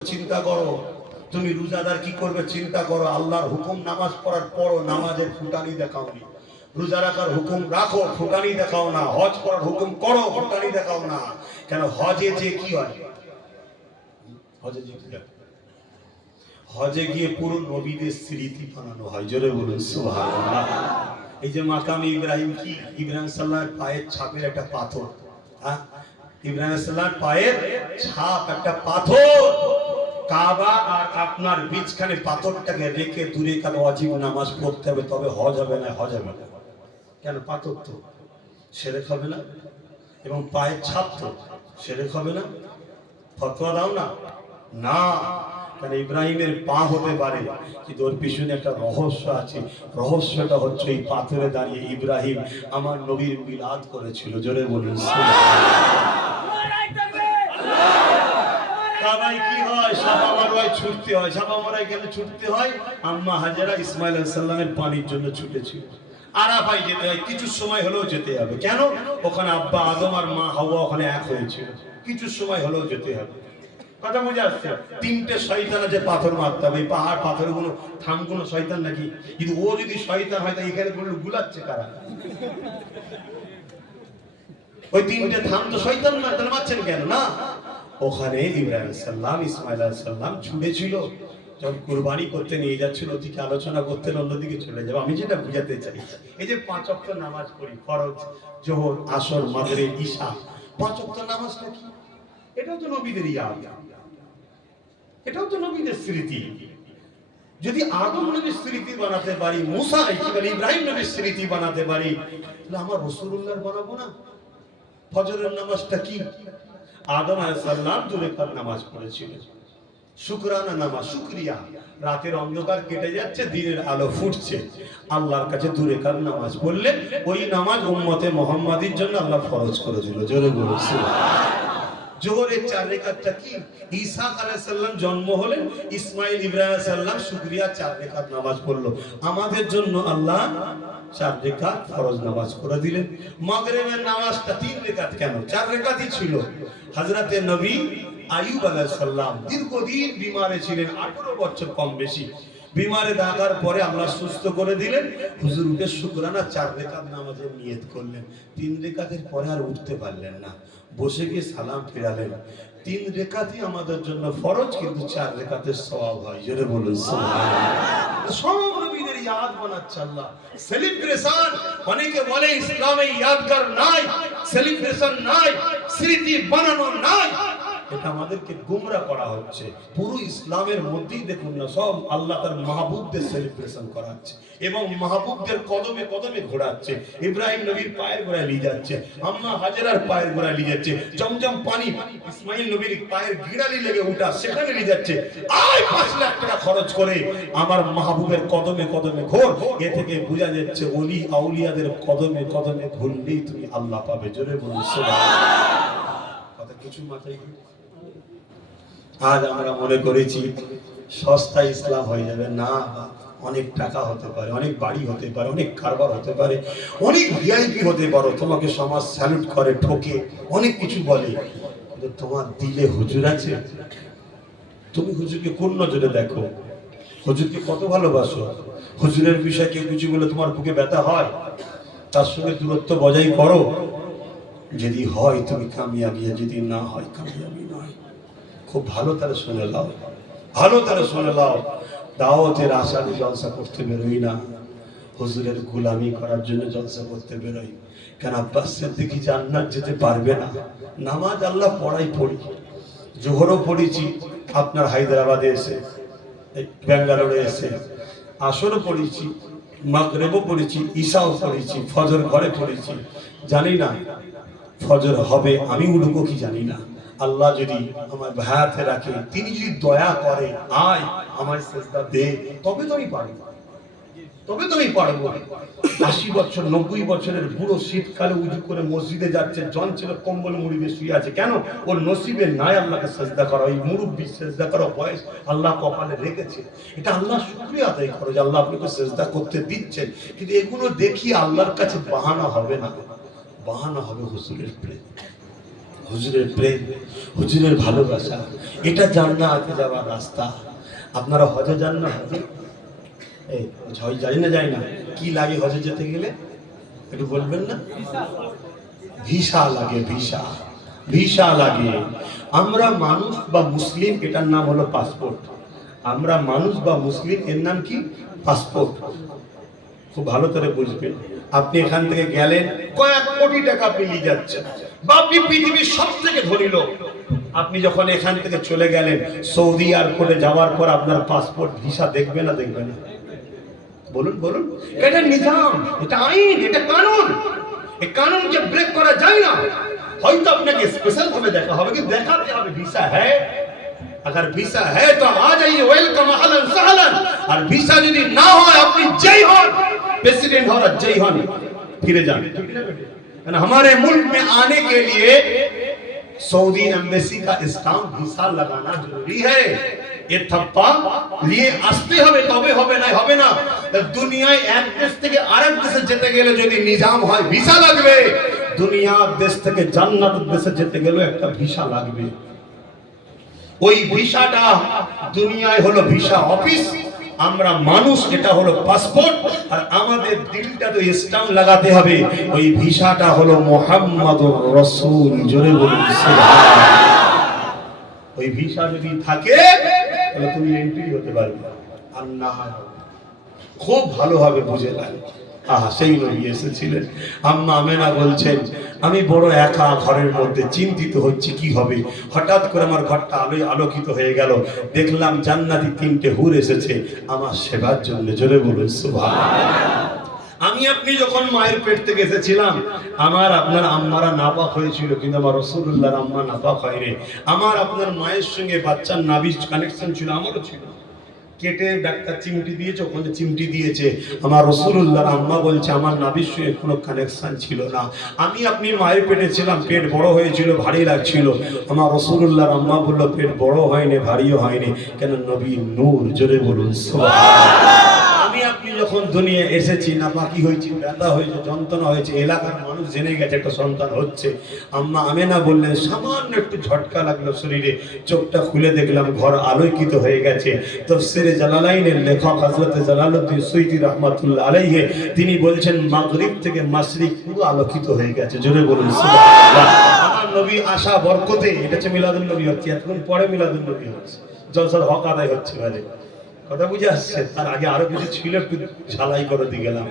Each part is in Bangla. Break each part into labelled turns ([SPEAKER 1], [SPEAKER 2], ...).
[SPEAKER 1] চিন্তা করো। তুমি রোজাদার কি করবে চিন্তা করো। আল্লাহর হুকুম নামাজ পড়ার পরও নামাজের ফুটানি দেখাওনি রোজা রাখার হুকুম রাখো, ফুটানি দেখাও না। হজ করার হুকুম করো, ফুটানি দেখাও না। কেন হজে যে কি হয়? হজে যে কি? হজে গিয়ে পুরো নবীদের স্মৃতি বানানো হয়। জোরে বলুন, সুবহানাল্লাহ। এই যে মাকাম ইব্রাহিম কি? ইব্রাহিম সাল্লামের পায়ের ছাপের একটা পাথর। হ্যাঁ ইব্রাহিম সাল্লামের পায়ের ছাপ, একটা পাথর। কাবা আর আপনার বীজখানে পাথরটাকে রেখে দূরে কালো অজীব নামাজ পড়তে হবে? তবে হজ হবে না, হজ হবে না। কেন? পাথর তো, সেরেক হবে না। এবং পায়ের ছাপ তো, সেরেক হবে না। ফতোয়া দাও না। না কারণ ইব্রাহিমের পা হতে পারে, কিন্তু ওর পিছনে একটা রহস্য আছে। রহস্যটা হচ্ছে এই পাথরে দাঁড়িয়ে ইব্রাহিম আমার নবীর মিলাদ করেছিল। জোরে বলুন কি হয়? ছুটতে হয়। ছুটতে হয়। আম্মা হাজারা ইসমাইল পানির জন্য ছুটেছিল যেতে হয়। কিছু সময় হলেও যেতে হবে। কেন? ওখানে আব্বা আদম আর মা হাওয়া ওখানে এক হয়েছিল। কিছু সময় হলেও যেতে হবে। কথা বুঝে আসছে? তিনটে শয়তান আছে, পাথর মারতে হবে। পাহাড় পাথরগুলো, থামগুলো শয়তান নাকি? কিন্তু ও যদি শয়তান হয় তা এখানে বলল গুলাচ্ছে কারা? ওই তিনটে থাম তো শয়তান না মারছেন কেন? না? ওখানে ইব্রাহিম সাল্লাম ইসমাইল সাল্লাম ছুড়েছিল যখন কুরবানি করতে নিয়ে যাচ্ছিল, ওদিকে আলোচনা করতেন অন্যদিকে চলে যাব। আমি যেটা বুঝাতে চাই, এই যে পাঁচ অক্ট নামাজ পড়ি, ফরজ, জোহর, আসর মাদরে ঈশা, পাঁচ অক্ট নামাজটা কি? এটাও তো নবীদের ইয়াদ। এটাও তো নবীদের স্মৃতি। যদি আদম নবীর স্মৃতি বানাতে পারি, মুসা ইব্রাহিম নবীর স্মৃতি বানাতে পারি, তাহলে আমার রসুল্লাহর বানাবো না? ফজরের নামাজটা কি? আদম আলাইসাল্লাম দু রেখার নামাজ পড়েছিল শুকরানা নামাজ, শুক্রিয়া। রাতের অন্ধকার কেটে যাচ্ছে, দিনের আলো ফুটছে। আল্লাহর কাছে দূরে কার নামাজ বললে ওই নামাজ উম্মতে মোহাম্মদীর জন্য আল্লাহ ফরজ করে দিল। জোরে বলেছে জোহরের চার রেখাতটা কি? ঈসা আলাইসাল্লাম জন্ম হলেন ইসমাইল ইব্রাহিম সাল্লাম শুক্রিয়া চার রেখাত নামাজ পড়ল। আমাদের জন্য আল্লাহ চার রেখাত ফরজ নামাজ করে দিলেন। মাগরিবের নামাজটা তিন রেখাত কেন? চার রেখাতই ছিল। হযরতে নবী আইয়ুব আলাইহিস সালাম দীর্ঘদিন বিমারে ছিলেন 18 বছর কম বেশি। বিমারে থাকার পরে আমরা সুস্থ করে দিলেন। হুজুর উঠে শুকরানা চার রেখাত নামাজের নিয়ত করলেন। তিন রেখাতের পরে আর উঠতে পারলেন না। বসে গিয়ে সালাম ফেরালেন। তিন রেখাতই আমাদের জন্য ফরজ, কিন্তু চার রেখাতে সওয়াব হয়। জোরে বলুন। সব ইয়াদ বানাচ্ছে আল্লাহ। সেলিব্রেশন, অনেকে বলে ইসলামে ইয়াদগার নাই, সেলিব্রেশন নাই, স্মৃতি বানানো নাই। এটা আমাদেরকে গুমরা করা হচ্ছে। পুরো ইসলামের মধ্যেই দেখুন না, সব আল্লাহ তার মাহবুবদের সেলিব্রেশন করাচ্ছে এবং মাহবুবদের কদমে কদমে ঘোরাচ্ছে। ইব্রাহিম নবীর পায়ের নিয়ে যাচ্ছে, আম্মা হাজারার পায়ের নিয়ে যাচ্ছে পানি ইসমাইল নবীর পায়ের গিড়ালি লেগে উঠা সেখানে নিয়ে যাচ্ছে। আয় পাঁচ লাখ টাকা খরচ করে আমার মাহবুবের কদমে কদমে ঘোর। এ থেকে বোঝা যাচ্ছে অলি আউলিয়াদের কদমে কদমে ঘুরলেই তুমি আল্লাহ পাবে। জোরে বলুন কথা কিছু মাথায়? আজ আমরা মনে করেছি সস্তা ইসলাম হয়ে যাবে। না, অনেক টাকা হতে পারে, অনেক বাড়ি হতে পারে, অনেক কারবার হতে পারে, অনেক ভিআইপি হতে পারো, তোমাকে সমাজ স্যালুট করে, ঠকে, অনেক কিছু বলে। কিন্তু তোমার দিলে হুজুর আছে? তুমি হুজুরকে কোন নজরে দেখো? হুজুরকে কত ভালোবাসো? হুজুরের বিষয়ে কেউ কিছু বলে তোমার বুকে ব্যথা হয়? তার সঙ্গে দূরত্ব বজায় করো। যদি হয়, তুমি কামিয়াবি, যদি না হয়, কামিয়াবি নয়। খুব ভালো তারা শুনে লাও। ভালো তারা শুনে লাও। দাওয়াতের আশারে জলসা করতে বেরোই না। হুজুরের গুলামি করার জন্য জলসা করতে বেরোই। কেন আব্বাস সিদ্দিকি জান্নাত যেতে পারবে না? নামাজ আল্লাহ পড়াই পড়ি। জোহরও পড়েছি, আপনার হায়দ্রাবাদে এসে ব্যাঙ্গালোরে এসে। আসরও পড়েছি, মাগরেবও পড়েছি, ঈশাও পড়েছি, ফজর ঘরে পড়েছি। জানি না, ফজর হবে, আমি উঠবো কি জানি না। আল্লাহ যদি আমার ভায়াতে রাখে, তিনি যদি দয়া করে আয়, আমায় সেজদা দে, তবে তো আমি পারব। তবে তো আমি পারব। আশি বছর, নব্বই বছরের বুড়ো শীতকালে উজু করে মসজিদে যাচ্ছে জন ছিল কম্বল মুড়িতে শুয়ে আছে। কেন? ওর নসিবে নাই আল্লাহকে সেজদা করা। ওই মুরব্বী সেজদা করা বয়স আল্লাহ কপালে রেখেছে। এটা আল্লাহ শুক্রিয়া আদায় করো যে আল্লাহ আপনাকে সেজদা করতে দিচ্ছেন। কিন্তু এগুলো দেখি আল্লাহর কাছে বাহানা হবে না। বাহানা হবে হুসুরের প্রেম। হুজুরের প্রেম, হুজুরের ভালোবাসা, এটা জান্নাতে যাওয়ার রাস্তা। আপনারা হজে যান না হজে? এই, হজ না যাই না। কি লাগে হজে যেতে গেলে? একটু বলবেন না? ভিসা লাগে, ভিসা ভিসা লাগে। আমরা মানুষ বা মুসলিম, এটার নাম হলো পাসপোর্ট। আমরা মানুষ বা মুসলিম, এর নাম কি? পাসপোর্ট। খুব ভালো করে বুঝবেন। আপনি এখান থেকে গেলেন, কয়েক কোটি টাকা আপনি নিয়ে যাচ্ছেন। বা আপনি পৃথিবীর সব থেকে ধনী লোক আপনি যখন এখান থেকে চলে গেলেন সৌদি এয়ারপোর্টে যাওয়ার পর আপনার পাসপোর্ট ভিসা দেখবে না দেখবে না বলুন বলুন এটা নিজাম এটা আইন এটা কানুন এই কানুনকে ব্রেক করা যায় না হয়তো আপনাকে স্পেশাল ভাবে দেখা হবে কি দেখাতে হবে ভিসা হ্যাঁ अगर ভিসা है तो आ जाइए वेलकम अहलन सहलन আর ভিসা যদি না হয় আপনি যেই হন प्रेसिडेंट हो और जय हन फिरे जान है ना हमारे मुल्क में आने के लिए सऊदी एम्बेसी का स्टाम्प ভিসা লাগানা জরুরি है এ থাপ্পা নিয়ে আসতে হবে তবে হবে না হবে না তা দুনিয়ায় এক দেশ থেকে আরেক দেশে যেতে গেলে যদি নিজাম হয় ভিসা লাগবে দুনিয়ার দেশ থেকে জান্নাত দেশে যেতে গেলে একটা ভিসা লাগবে ওই ভিসাটা দুনিয়ায় হলো ভিসা অফিস আমরা মানুষ, এটা হলো পাসপোর্ট আর আমাদের দিলটা তো স্টাম্প লাগাতে হবে। ওই ভিসাটা হলো মোহাম্মদ রসুল, জোরে বলুন ওই ভিসা যদি থাকে, তাহলে তুমি এন্ট্রি হতে পারবে। আর না খুব ভালোভাবে বুঝে নেন সেই নবী এসেছিলেন। আম্মা আমেনা বলছেন, আমি বড় একা ঘরের মধ্যে চিন্তিত হচ্ছে, কি হবে? হঠাৎ করে আমার ঘরটা আলোয় আলোকিত হয়ে গেল। দেখলাম জান্নাতি তিনটে হুর এসেছে। আমার সেবার জন্য জোরে বলুন, সুবহানাল্লাহ। আমি আপনি যখন মায়ের পেট থেকে এসেছিলাম, আমার আপনার আম্মারা নাপাক হয়েছিল, কিন্তু আমার রসুল্লাহর আম্মা নাপাক হয়নি। আমার আপনার মায়ের সঙ্গে বাচ্চার নাবিজ কানেকশন ছিল, আমারও ছিল কেটে ডাক্তার চিমটি দিয়েছে, ওখানে চিমটি দিয়েছে। আমার রসুল্লাহ আম্মা বলছে, আমার নাবির সঙ্গে কোনো কানেকশান ছিল না। আমি আপনি মায়ের পেটে ছিলাম, পেট বড় হয়েছিল, ভারী লাগছিল। আমার রসুল্লাহ আম্মা বলল, পেট বড় হয়নি, ভারীও হয়নি। কেন? নবী নূর, জোরে বলুন, সুবহানাল্লাহ। যখন দুনিয়া এসেছি না বাকি হয়েছি, ব্যথা হয়েছে, যন্ত্রণা হয়েছে, এলাকার মানুষ জেনে গেছে একটা সন্তান হচ্ছে। আম্মা আমেনা বললেন, সামান্য একটু ঝটকা লাগল শরীরে, চোখটা খুলে দেখলাম, ঘর আলোকিত হয়ে গেছে। তো সেরে জালালাইনের লেখক হজরত জালালুদ্দিন সৈদি রহমাতুল্লাহ আলাইহে, তিনি বলছেন, মাগরিব থেকে মাসরিক পুরো আলোকিত হয়ে গেছে। জোরে বলুন আমার নবী আশা বরকতে, এটা হচ্ছে মিলাদুল নবী হচ্ছে এতক্ষণ পরে মিলাদুল নবী হচ্ছে। জলসার হক আদায় হচ্ছে মাঝে কথা বুঝে আসছে? তার আগে আরও কিছু ছিল, একটু ঝালাই করে দিয়ে গেলাম।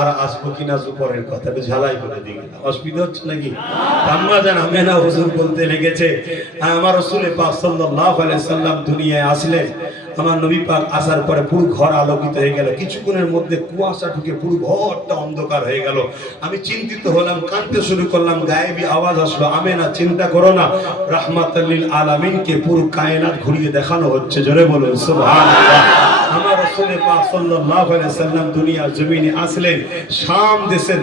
[SPEAKER 1] আর আসব কি না পরের কথা? একটু ঝালাই করে দিয়ে গেলাম। অসুবিধা হচ্ছে নাকি? আম্মা জান মেনা হুজুর বলতে লেগেছে। আমার রসুলে পাক সাল্লাল্লাহু আলাইহি দুনিয়ায় আসলেন। আমার নবী পাক আসার পরে পুরো ঘর আলোকিত হয়ে গেল। কিছুক্ষণের মধ্যে কুয়াশা ঢুকে পুরো ঘরটা অন্ধকার হয়ে গেল। আমি চিন্তিত হলাম, কাঁদতে শুরু করলাম, গায়েবি আওয়াজ আসলো আমি না চিন্তা করো না। রাহমাতাল্লিল আলামিনকে পুরো কায়নাত ঘুরিয়ে দেখানো হচ্ছে। জোরে বলুন, সুবহানাল্লাহ। রাসূলের পাক সাল্লাল্লাহু আলাইহি সাল্লাম দুনিয়ার জমিনে আসলেন শাম দেশের,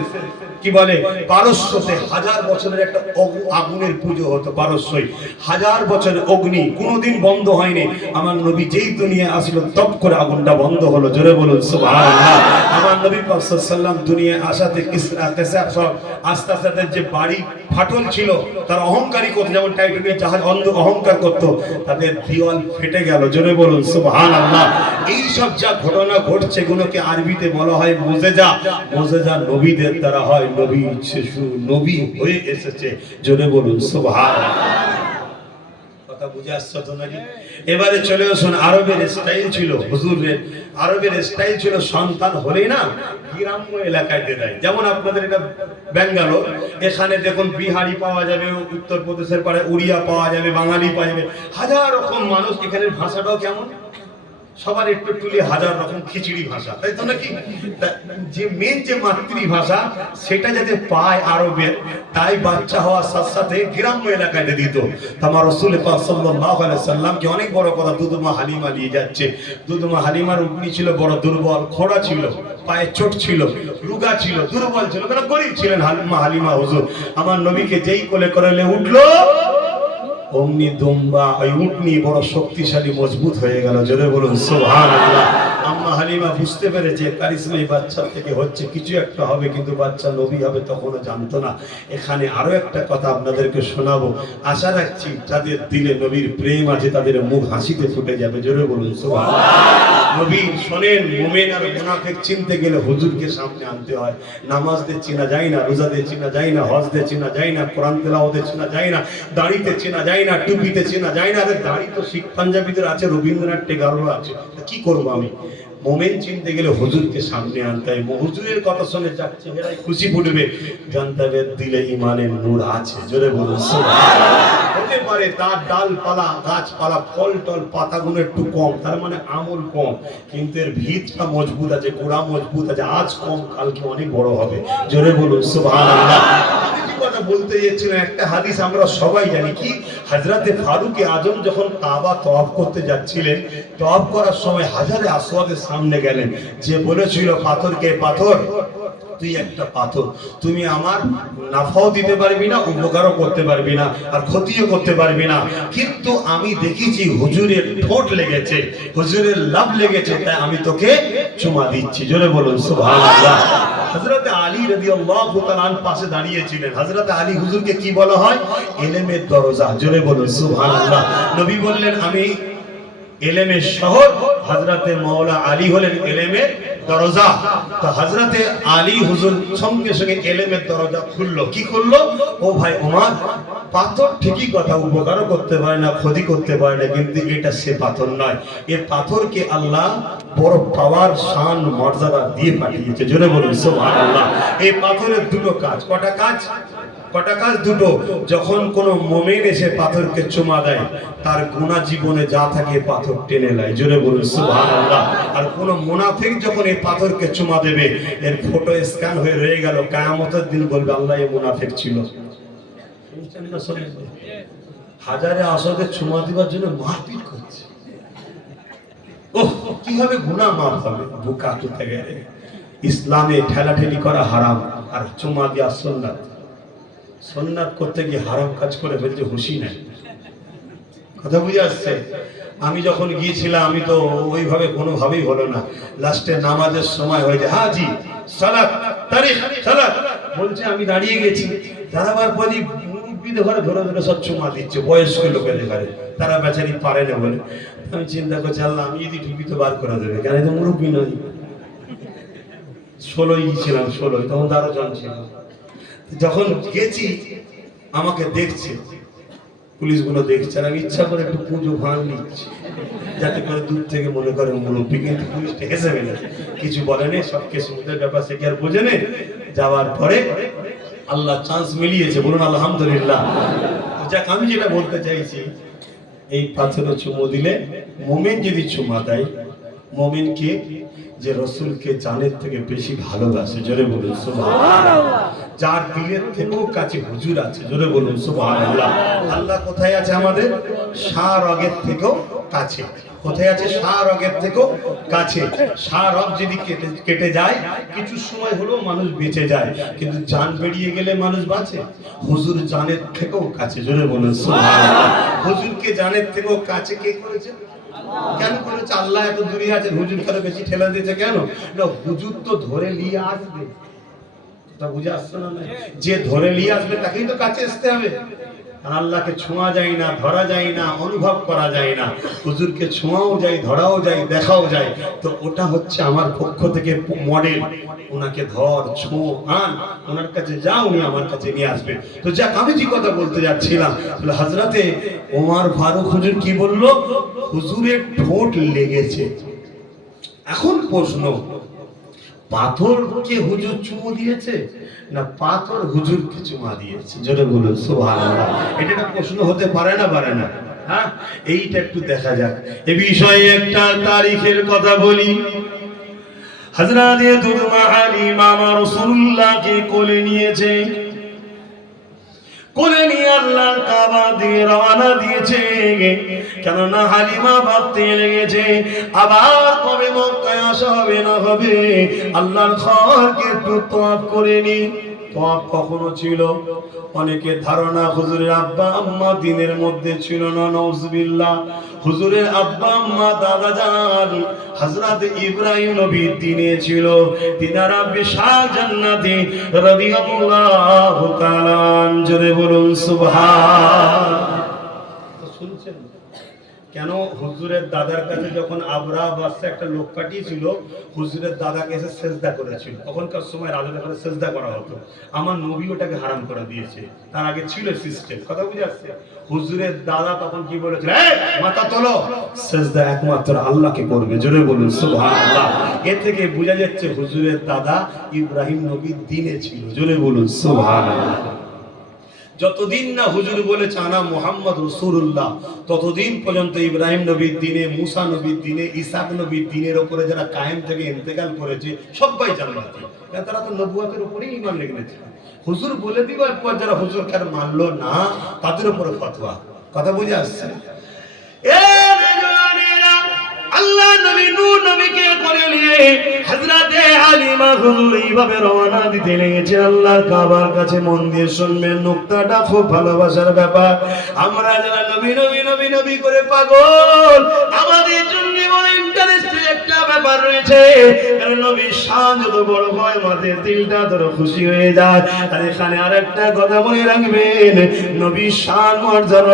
[SPEAKER 1] কি বলে, পারস্যতে হাজার বছরের একটা আগুনের পুজো হতো পারস্যই। হাজার বছরের অগ্নি কোনোদিন বন্ধ হয়নি। আমার নবী যেই দুনিয়া আসলো, তপ করে আগুনটা বন্ধ হলো। জোরে বলুন, সুবহানাল্লাহ। আমার নবী সাল্লাম দুনিয়া আসাতে সব আস্তে আস্তে যে বাড়ি ফাটল ছিল, তার অহংকারী করতো। যেমন টাইটানিক জাহাজ অন্ধ অহংকার করতো, তাদের দিওয়াল ফেটে গেল। জোরে বলুন, সুবহানাল্লাহ। এই সব যা ঘটনা ঘটছে এগুলোকে আরবিতে বলা হয় মোজেজা। মোজেজা নবীদের দ্বারা হয়, নবী শিশু নবী হয়ে এসেছে। জোরে বলুন, সুবহানাল্লাহ। কথা বুঝে এবারে চলে আসুন, আরবের স্টাইল ছিল, হুজুরের, আরবের স্টাইল ছিল সন্তান হলেই না, গ্রাম্য এলাকায় দেয় যেমন আপনাদের এটা ব্যাঙ্গালোর, এখানে দেখুন বিহারি পাওয়া যাবে, উত্তরপ্রদেশের পারে উড়িয়া পাওয়া যাবে, বাঙালি পাওয়া যাবে। হাজার রকম মানুষ, এখানের ভাষাটাও কেমন? সবার একটু টুলি হাজার রকম খিচড়ি ভাষা, তাই তো নাকি? যে মেন যে মাতৃভাষা, সেটা যাতে পায় আরবের তাই বাচ্চা হওয়ার সাথে সাথে গ্রাম্য এলাকায় দিত। তা আমার রসুল সাল্লামকে অনেক বড় কথা দুধমা হালিমা নিয়ে যাচ্ছে। দুধমা হালিমার উটনি ছিল, বড় দুর্বল, খোড়া ছিল, পায়ে চোট ছিল, রুগা ছিল, দুর্বল ছিল কেন গরিব ছিলেন হালিমা হালিমা হুজুর। আমার নবীকে যেই কোলে করলে উঠল অমনি দুম্বা, ওই উটনি বড় শক্তিশালী, মজবুত হয়ে গেল। জোরে বলুন সোহান আম্মা হালিমা বুঝতে পেরেছে কারিশমা এই বাচ্চার থেকে হচ্ছে, কিছু একটা হবে, কিন্তু বাচ্চা নবী হবে তখনও জানতো না। এখানে আরও একটা কথা আপনাদেরকে শোনাবো। আশা রাখছি, যাদের দিলে নবীর প্রেম আছে, তাদের মুখ হাসিতে ফুটে যাবে। জোরে বলুন, সুবহানাল্লাহ। নবী শোনেন, মোমেন আর মুনাফিক চিনতে গেলে হুজুরকে সামনে আনতে হয়। নামাজ দিয়ে চেনা যায় না, রোজা দিয়ে চেনা যায় না, হজ দিয়ে চেনা যায় না, কোরআন তেলাওয়াতে চেনা যায় না, দাড়িতে চেনা যায় না, টুপিতে চেনা যায় না। আরে দাড়ি তো শিখ পাঞ্জাবিদের আছে, রবীন্দ্রনাথ টেগারও আছে। কি করব আমি? মোমেন চিনতে গেলে হুজুরকে সামনে আনতে হয়। হুজুরের কথা শুনে যার চেহারায় খুশি ফুটবে জানতে দিলে ইমানের নূর আছে। জোরে বলুন হতে পারে তার ডালপালা, গাছপালা, ফল টল, পাতাগুলো একটু কম, তার মানে আমল কম, কিন্তু এর ভিতটা মজবুত আছে, গোড়া মজবুত আছে, আজ কম, কালকে অনেক বড় হবে। জোরে বলুন, সুবহানাল্লাহ। কথা বলতে যাচ্ছিলাম একটা হাদিস আমরা সবাই জানি। কি? হযরতে ফারুকে আজম যখন কাবা তওয়াফ করতে যাচ্ছিলেন, তওয়াফ করার সময় হাজারে আসওয়াদের সামনে গেলেন। যে বলেছিল পাথরকে পাথর? তুই একটা পাথর। তুমি আমার নাফাও দিতে পারবি না, উপকারও করতে পারবি না, আর ক্ষতিও করতে পারবি না। কিন্তু আমি দেখেছি হুজুরের ঠোঁট লেগেছে, হুজুরের লাভ লেগেছে, তাই আমি তোকে চুমা দিচ্ছি। জোরে বলুন, সুবহানাল্লাহ। হযরত আলী রবি তাআলা পাশে দাঁড়িয়েছিলেন। হজরত আলী হুজুরকে কি বলা হয়? এলেমের দরজা। জোরে বলুন, সুবহানাল্লাহ। নবী বললেন, আমি এলেমের শহর। হজরতে মৌলা আলী হলেন এলেমের দরজা। তো হজরতে আলী হুজুর সঙ্গে সঙ্গে এলেমের দরজা খুললো। কি খুললো? ও ভাই ওমার, পাথর ঠিকই কথা উপকারও করতে পারে না, ক্ষতি করতে পারে না, কিন্তু এটা সে পাথর নয়। এ পাথরকে আল্লাহ বড় পাওয়ার, শান, মর্যাদা দিয়ে পাঠিয়েছে। জোরে বলুন আল্লাহ এই পাথরের দুটো কাজ। কটা কাজ? কটা কাজ? দুটো। যখন কোন মোমেন এসে পাথরকে চুমা দেয়, তার গুণা জীবনে যা থাকে পাথর টেনে নেয়। জোরে বলুন, সুবহানাল্লাহ। আর কোন মুনাফিক যখন এই পাথরকে চুমা দেবে, এর ফটো স্ক্যান হয়ে রয়ে গেল। কায়ামতের দিন বলবে, আল্লাহ এই মুনাফিক ছিল? হাজারে আসদের চুমা দিবার জন্য মারপিট করছে। ওহ, কীভাবে গুনাহ মাফ হবে? বুকা তুতে গেলে? ইসলামে ঠেলাঠেলি করা হারাম, আর চুমা দেওয়া সুন্নাত। সন্ন্যাত করতে গিয়ে হারাম কাজ করে ফেলছে হুশি নাই। কথা বুঝে আসছে? আমি যখন গিয়েছিলাম, আমি তো ওইভাবে কোনোভাবেই হলো না। লাস্টে নামাজের সময় হয়ে সালাত, তারিখ, সালাত। বলছে, আমি দাঁড়িয়ে গেছি। দাঁড়াবার পরই মুরব্বীদের ঘরে ধরে ধরে সব চুমা দিচ্ছে, বয়স্ক লোকেদের ঘরে। তারা বেচারি পারে না বলে। আমি চিন্তা করছি, আল্লাহ, আমি যদি ঢুকি তো বার করে দেবে, কেন? তো মুরব্বী নয় ষোলোই ছিলাম ষোলোই, তখন আরও জন ছিল। যখন গেছি, আমাকে দেখছে। পুলিশগুলো দেখছে আর আমি ইচ্ছা করে একটু পুজো ভাঙ নিচ্ছি। যাতে করে দূর থেকে মনে করে মুরব্বী, কিন্তু পুলিশটা হেসে ফেলে। কিছু বলেনি সব কেসমুদের ব্যাপার, সে কি আর বোঝেনে যাওয়ার পরে আল্লাহ চান্স মিলিয়েছে, বলুন আলহামদুলিল্লাহ। যাক, আমি যেটা বলতে চাইছি, এই পাথরে চুমো দিলে মোমেন যদি চুমা দেয় মোমেনকে যে রসুলকে জানের থেকে বেশি ভালোবাসে। জোরে বলুন, সুবহানাল্লাহ। যার দিলের থেকেও কাছে হুজুর আছে। জোরে বলুন, সুবহানাল্লাহ। আল্লাহ কোথায় আছে আমাদের? সার অগের থেকেও কাছে। কোথায় আছে? সার অগের থেকেও কাছে। সার অগ যদি কেটে কেটে যায়, কিছু সময় হলেও মানুষ বেঁচে যায়। কিন্তু জান বেরিয়ে গেলে মানুষ বাঁচে। হুজুর জানের থেকেও কাছে। জোরে বলুন, সুবহানাল্লাহ। হুজুরকে জানের থেকেও কাছে কে করেছে? কেন করেছে? আল্লাহ এত দূরে আছে হুজুর কেন বেশি ঠেলা দিয়েছে কেন? হুজুর তো ধরে নিয়ে আসবে। তা বুঝে আসছে না না? যে ধরে নিয়ে আসবে তাকেই তো কাছে আসতে হবে। আর আল্লাহকে ছোঁয়া যায় না ধরা যায় না অনুভব করা যায় না। হুজুরকে ছোঁয়াও যায় ধরাও যায় দেখাও যায়। তো ওটা হচ্ছে আমার পক্ষ থেকে মডেল। ওনাকে ধর ছো আন। ওনার কাছে যা উনি আমার কাছে নিয়ে আসবে। তো যাক আমি যে কথা বলতে যাচ্ছিলাম হাজরাতে ওমার ফারুক হুজুর কি বলল? হুজুরের ঠোঁট লেগেছে। এখন প্রশ্ন পাথরকে হুজুর চুমু দিয়েছে না পাথর হুজুর হুজুরকে চুমা দিয়েছে? জোরে বলুন, সুবহানাল্লাহ। এটা একটা প্রশ্ন হতে পারে না পারে না? হ্যাঁ? এইটা একটু দেখা যাক। এ বিষয়ে একটা তারিখের কথা বলি। হযরত দুদমা হালিমা আমার রাসূলুল্লাহকে কোলে নিয়েছে। কোলে নিয়ে আল্লাহর কাবা দিয়েছে। কেননা হালিমা ভাবতে লেগেছে, আবার কবে মক্কায় হবে না হবে, আল্লাহর ঘরকে একটু তওয়াফ করে নি তপ কখনো ছিল? অনেকের ধারণা হুজুরের আব্বা আম্মা দিনের মধ্যে ছিল না নজবিল্লা হুজুরের আব্বা আম্মা দাদা যান হজরত ইব্রাহিম নবী দিনে ছিল। তিনারা বিশাল জান্নাতি, রাদিয়াল্লাহু তাআলা জোরে বলুন, সুবহান। কেন হুজুরের দাদার কাছে যখন আবরা বাসে একটা লোক পাঠিয়েছিল, হুজুরের দাদাকে এসে সেজদা করেছিল। তখনকার সময় রাজা করে সেজদা করা হতো। আমার নবী ওটাকে হারাম করে দিয়েছে। তার আগে ছিল সিস্টেম কথা বুঝে আসছে? হুজুরের দাদা তখন কি বলেছিল? মাথা তোলো! সেজদা একমাত্র আল্লাহকে করবে। জোরে বলুন, সুবহানাল্লাহ। এ থেকে বোঝা যাচ্ছে হুজুরের দাদা ইব্রাহিম নবী দিনে ছিল। জোরে বলুন, সুবহানাল্লাহ। যতদিন না হুজুর বলেছে আনা মোহাম্মদ রসুল্লাহ ততদিন পর্যন্ত ইব্রাহিম নবীর দিনে মুসা নবীর দিনে ইসাক নবীর দিনের ওপরে যারা কায়েম থেকে ইন্তেকাল করেছে সবাই জান্নাতি। তারা তো নবুয়াতের উপরেই ইমান লেগেছে হুজুর বলে দিব পর যারা হুজুর কার মানলো না তাদের উপরে ফতোয়া। কথা বুঝে আসছে? এ নজওয়ানেরা, আল্লাহ নবী নবী নবী নবী নবী একটা যত তত খুশি হয়ে যায়। আর এখানে আরেকটা কথা মনে রাখবেন, নবীর শান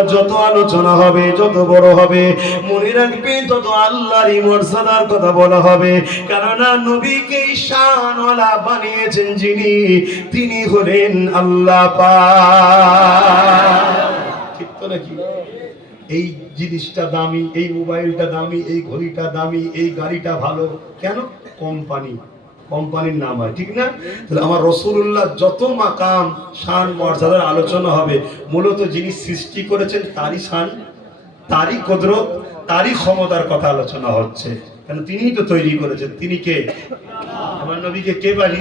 [SPEAKER 1] যত আলোচনা হবে, যত বড় হবে, মনে রাখবেন তত আল্লাহর মর্যাদার কথা বলা হবে। কেননা নবীকে শানওয়ালা বানিয়েছেন যিনি, তিনি হলেন আল্লাহ নাকি? এই জিনিসটা দামি, এই মোবাইলটা দামি, এই ঘড়িটা দামি, এই গাড়িটা ভালো। কেন? কোম্পানি। কোম্পানির নাম হয়, ঠিক না? তাহলে আমার রসুল্লাহ যত মাকাম, শান, মর্যাদার আলোচনা হবে, মূলত যিনি সৃষ্টি করেছেন তারই শান, তারই কদরত তারই ক্ষমতার কথা আলোচনা হচ্ছে। কেন তিনিই তো তৈরি করেছেন? তিনি কে? আমার নবীকে কে বানি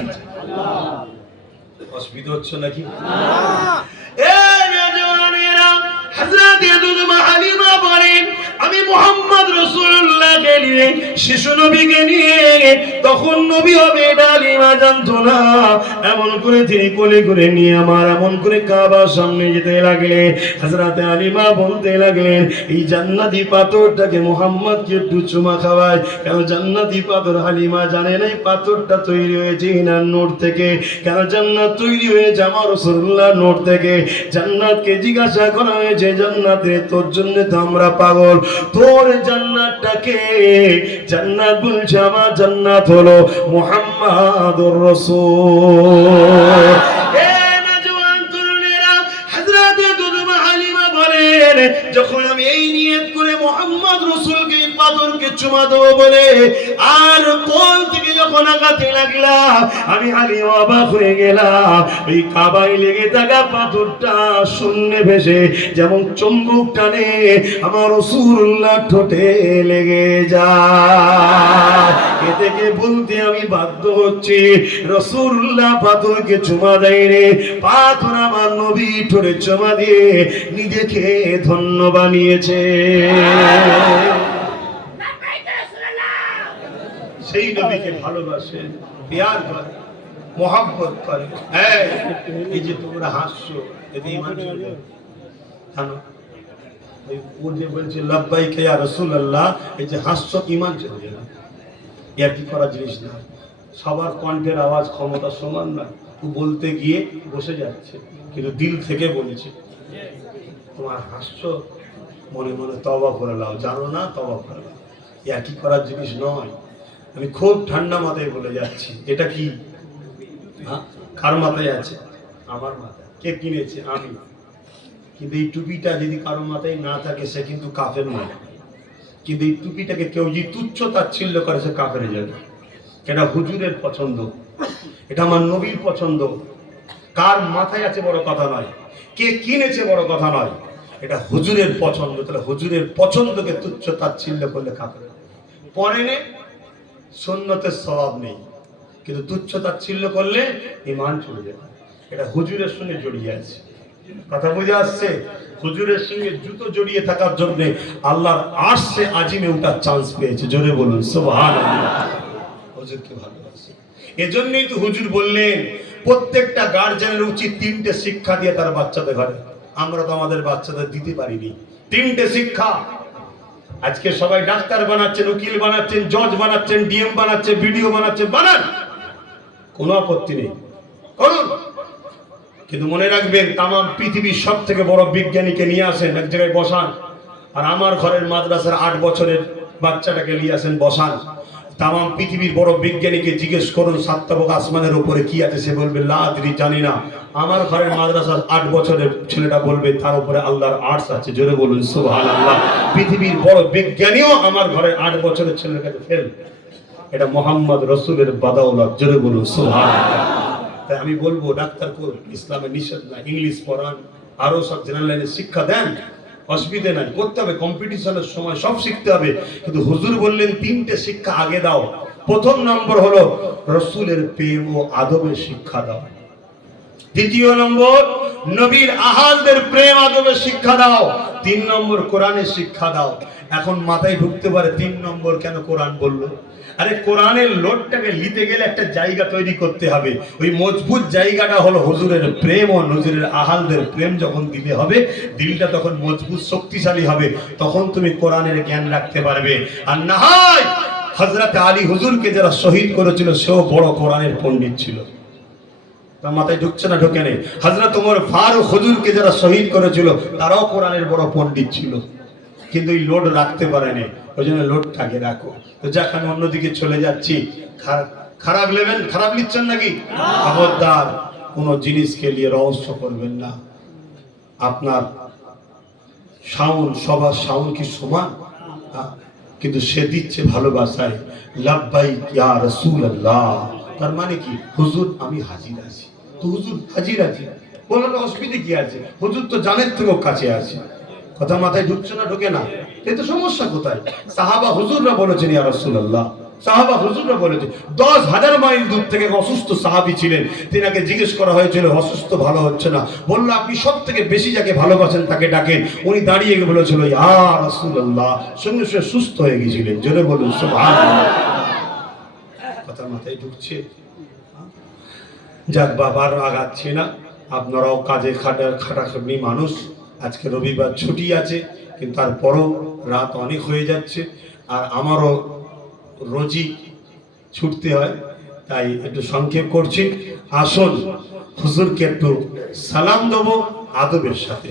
[SPEAKER 1] অসুবিধা হচ্ছে নাকি? এ নওজওয়ানেরা, হযরত ইয়াদুদমা হালিমা বলেন আমি মোহাম্মদ রসুল্লাহকে নিয়ে, শিশু নবীকে নিয়ে, তখন নবী হবে এটা আলিমা জানতো না। এমন করে তিনি কোলে করে নিয়ে আমার, এমন করে কাবার সামনে যেতে লাগলে হাজরাতে আলিমা বলতে লাগলেন, এই জান্নাতি পাথরটাকে মোহাম্মদকে একটু চুমা খাওয়ায়। কেন জান্নাতি পাথর হালিমা জানে না পাথরটা তৈরি হয়েছে ইনার নোট থেকে। কেন জান্নাত তৈরি হয়েছে আমার রসুল্লাহ নোট থেকে? জান্নাতকে জিজ্ঞাসা করা হয়েছে জান্নাতে তোর জন্য তো আমরা পাগল। তোর জান্নাতটাকে জান্নাত বলছে আমার জান্নাত হলো মুহাম্মাদুর রাসূল। যখন আমি এই নিয়ত করে মোহাম্মদ রসুলকে পাথরকে চুমা বলে, আর কোন থেকে আমি অবাক হয়ে গেলাম। লেগে থাকা পাথরটা শূন্যে ভেসে যেমন চম্বুক টানে আমার ঠোঁটে লেগে যায়। এ থেকে বলতে আমি বাধ্য হচ্ছি, রসুল্লাহ পাথরকে চুমা দেয় রে। পাথর আমার নবী ঠোঁটে চুমা দিয়ে নিজেকে ধন্য বানিয়েছে সেই নবীকে ভালোবাসে পেয়ার করে মহাব্বত করে। হ্যাঁ এই যে তোমরা হাসছো, এতে ইমান চলে জানো ও যে বলছে, লব্বাইকে ইয়া রাসূলুল্লাহ, এই যে হাস্য ইমান চলে ইয়া কি করার জিনিস না? সবার কণ্ঠের আওয়াজ ক্ষমতা সমান না ও বলতে গিয়ে বসে যাচ্ছে, কিন্তু দিল থেকে বলছে, তোমার হাস্য মনে মনে তবা করে লাও। জানো না? তবা করে লাও। একই করার জিনিস নয়? আমি খুব ঠান্ডা মাথায় বলে যাচ্ছি। এটা কি? হ্যাঁ? কার মাথায় আছে? আমার মাথায়। কে কিনেছে? আমি। কিন্তু এই টুপিটা যদি কারও মাথায় না থাকে সে কিন্তু কাফের নয়। কিন্তু এই টুপিটাকে কেউ যদি তুচ্ছ তাচ্ছিল্য করে সে কাফের যাবে। এটা হুজুরের পছন্দ। এটা আমার নবীর পছন্দ। কার মাথায় আছে বড় কথা নয়। কে কিনেছে বড় কথা নয়। এটা হুজুরের পছন্দ। তাহলে হুজুরের পছন্দকে তুচ্ছ তাচ্ছিল্য করলে কাফের পরে নে। সুন্নতের স্বভাব নেই। কিন্তু তুচ্ছ তাচ্ছিল্য করলে ইমান চলে যাবে এটা হুজুরের সঙ্গে জড়িয়ে আছে। কথা বুঝে আসছে? হুজুরের সঙ্গে জুতো জড়িয়ে থাকার জন্য আল্লাহর আর্শে আজিমে ওঠার চান্স পেয়েছে। জোরে বলুন, সুবহানাল্লাহ। হুজুরকে ভালোবাসে। এজন্যই তো হুজুর বললেন, প্রত্যেকটা গার্জেনের উচিত তিনটে শিক্ষা দিয়ে তার বাচ্চাদের ঘরে। আমরা তো আমাদের বাচ্চাদের দিতে পারিনি। তিনটে শিক্ষা আজকে সবাই ডাক্তার বানাচ্ছেন, উকিল বানাচ্ছেন, জজ বানাচ্ছেন, ডিএম বানাচ্ছে, বিডিও বানাচ্ছে, বানান! কোনো আপত্তি নেই। করুন! কিন্তু মনে রাখবেন তাম পৃথিবীর সব থেকে বড় বিজ্ঞানীকে নিয়ে আসেন, এক জায়গায় বসান, আর আমার ঘরের মাদ্রাসার আট বছরের বাচ্চাটাকে নিয়ে আসেন, বসান। তাম পৃথিবীর বড় বিজ্ঞানীকে জিজ্ঞেস করুন, সাত্তাবক আসমানের উপরে কি আছে? সে বলবে লাদ্রি জানি না। আমার ঘরের মাদ্রাসার আট বছরের ছেলেটা বলবে, তার উপরে আল্লাহর আর্টস আছে। জোরে বলুন সুবহান আল্লাহ পৃথিবীর বড় বিজ্ঞানীও আমার ঘরের আট বছরের ছেলের কাছে ফেল। এটা মোহাম্মদ রসুলের বাদাউলাত জোরে বলুন সুবহান তাই আমি বলব, ডাক্তার কোর ইসলামের নিষেধ না, ইংলিশ পড়ান। আরও সব জেনারেল লাইনে শিক্ষা দেন। অসুবিধে নাই, করতে হবে কম্পিটিশনের সময় সব শিখতে হবে। কিন্তু হুজুর বললেন, তিনটে শিক্ষা আগে দাও। প্রথম নম্বর হলো, রসুলের প্রেম ও আদবের শিক্ষা দাও। দ্বিতীয় নম্বর, নবীর আহালদের প্রেম, আদবের শিক্ষা দাও। তিন নম্বর, কোরআনের শিক্ষা দাও। এখন মাথায় ঢুকতে পারে, তিন নম্বর কেন কোরআন বলল? আরে কোরআনের লোডটাকে নিতে গেলে একটা জায়গা তৈরি করতে হবে। ওই মজবুত জায়গাটা হলো হুজুরের প্রেম ও নজরের আহালদের প্রেম যখন দিলে হবে, দিলটা তখন মজবুত, শক্তিশালী হবে, তখন তুমি কোরআনের জ্ঞান রাখতে পারবে। আর না হয় হজরত আলী হুজুরকে যারা শহীদ করেছিল, সেও বড় কোরআনের পণ্ডিত ছিল। তার মাথায় ঢুকছে না, ঢোকে নেই। হাজরত তোমার ফারুক হুজুরকে যারা শহীদ করেছিল, তারাও কোরআনের বড় পণ্ডিত ছিল। কিন্তু এই লোড রাখতে পারেনি। ওই জন্য লোডটাকে রাখো। তো যাক, আমি অন্যদিকে চলে যাচ্ছি। খারাপ নেবেন খারাপ নিচ্ছেন নাকি? খবরদার কোনো জিনিসকে নিয়ে রহস্য করবেন না। আপনার সাউন্ড সবার সাউন্ড কি সমান? কিন্তু সে দিচ্ছে ভালোবাসায়। লাভবাই ইয়া রসুল আল্লাহ তার মানে কি? হুজুর, আমি হাজির আছি। তো হুজুর হাজির আছি। বলার অসুবিধে কি আছে? হুজুর তো জানের থেকেও কাছে আছে। কথা মাথায় ঢুকছে না, ঢোকে না। এই তো সমস্যা কোথায়? সাহাবা হুজুররা বলেছেন, ইয়া রাসূলুল্লাহ, সাহাবা হুজুররা বলেছে দশ হাজার মাইল দূর থেকে অসুস্থ সাহাবি ছিলেন। তিনাকে জিজ্ঞেস করা হয়েছিল, অসুস্থ ভালো হচ্ছে না। বলল, আপনি সব থেকে বেশি যাকে ভালোবাসেন তাকে ডাকেন। উনি দাঁড়িয়ে বলেছিল, ইয়া রাসূলুল্লাহ সঙ্গে সঙ্গে সুস্থ হয়ে গিয়েছিলেন। জোরে বলুন, সুবহানাল্লাহ। কথা মাথায় ঢুকছে। যাক, বাবার আগাচ্ছে না। আপনারাও কাজে খাটা খাটাখাটনি মানুষ। আজকে রবিবার ছুটি আছে, কিন্তু তারপরও রাত অনেক হয়ে যাচ্ছে, আর আমারও রোজই ছুটতে হয়, তাই একটু সংক্ষেপ করছি। আসল হুজুরকে একটু সালাম দেবো আদবের সাথে।